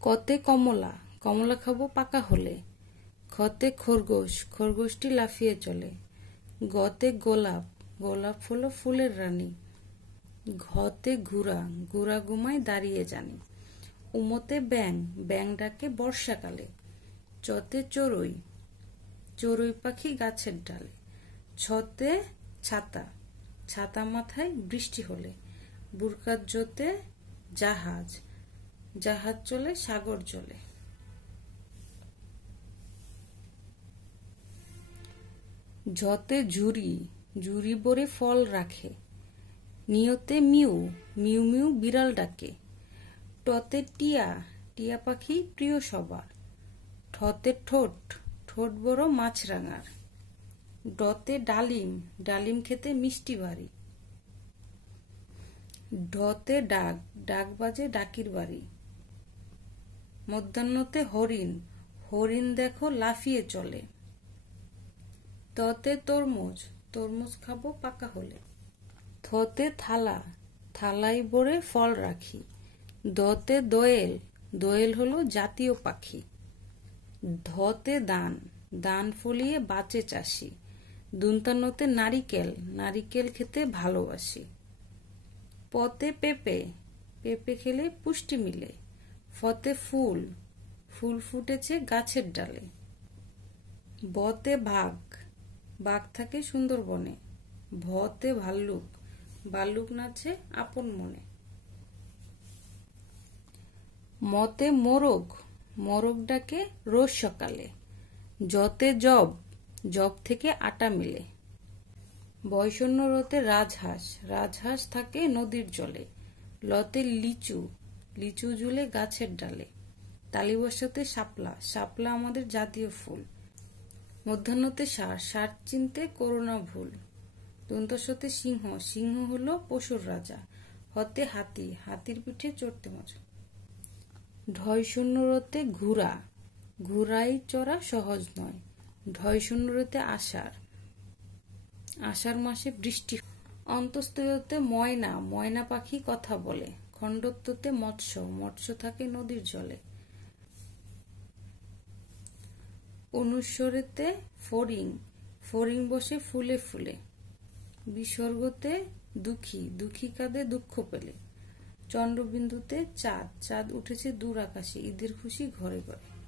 কতে কমলা, কমলা খাবো পাকা হলে। খতে খরগোশ, খরগোশটি লাফিয়ে চলে। গতে গোলাপ, গোলাপ হলো ফুলের রানী। ঘতে ঘুড়া, ঘুড়া ঘুমায় দাঁড়িয়ে জানি। উমতে ব্যাং, ব্যাং ডাকে বর্ষাকালে। চতে চড়ুই, চড়ুই পাখি গাছের ডালে। ছতে ছাতা, ছাতা মাথায় বৃষ্টি হলে। বুরকার জোতে জাহাজ, জাহাজ চলে সাগর জলে। ঝতে ঝুরি, ঝুরি ভরে ফল রাখে। নিয়তে মিউ, মিউ মিউ বিড়াল ডাকে। টতে টিয়া, টিয়া পাখি প্রিয় সবার। ঠতে ঠোঁট, ঠোঁট বড় মাছরাঙার। ডতে ডালিম, ডালিম খেতে মিষ্টি বাড়ি। ঢতে ডাক, ডাক বাজে ডাকির বাড়ি। মধ্যাহ্নতে হরিণ, হরিণ দেখো লাফিয়ে চলে। ততে তরমুজ, তরমুজ খাবো পাকা হলে। থতে থালা, থালায় ভরে ফল রাখি। দতে দোয়েল, দোয়েল হলো জাতীয় পাখি। ধতে দান, দান ফলিয়ে বাঁচে চাষি। দুন্তান্নতে নারিকেল, নারিকেল খেতে ভালোবাসি। পতে পেঁপে, পেঁপে খেলে পুষ্টি মিলে। ফতে ফুল, ফুল ফুটেছে গাছের ডালে। বতে বাঘ, বাঘ থাকে সুন্দরবনে। ভতে ভাল্লুক, ভাল্লুক নাচে আপন মনে। মতে মোরগ, মোরগ ডাকে রোজ সকালে। জতে জব, জব থেকে আটা মিলে। বয়সন্য রতে রাজহাঁস, রাজহাঁস থাকে নদীর জলে। লতে লিচু, লিচু ঝুলে গাছের ডালে। তালিবস্যতে শাপলা, শাপলা আমাদের জাতীয় ফুল। মধ্যাহ্নতে ষাঁড়, ষাঁড় চিনতে করো না ভুল। দন্তস্বতে সিংহ, সিংহ হলো পশুর রাজা। হতে হাতি, হাতির পিঠে চড়তে মজা। ঢয় শূন্য রতে ঘুড়া, ঘুড়াই চড়া সহজ নয়। ঢয় শূন্য রতে আষাঢ়, আষাঢ় মাসে বৃষ্টি। অন্তস্থতে ময়না, ময়না পাখি কথা বলে। খণ্ডত্বতে মৎস্য, মৎস্য থাকে নদীর জলে। অনুস্বরেতে ফড়িং, ফড়িং বসে ফুলে ফুলে। বিসর্গতে দুঃখী, দুঃখী কাঁদে দুঃখ পেলে। চন্দ্রবিন্দুতে চাঁদ, চাঁদ উঠেছে দূর আকাশে। ঈদের খুশি ঘরে ঘরে।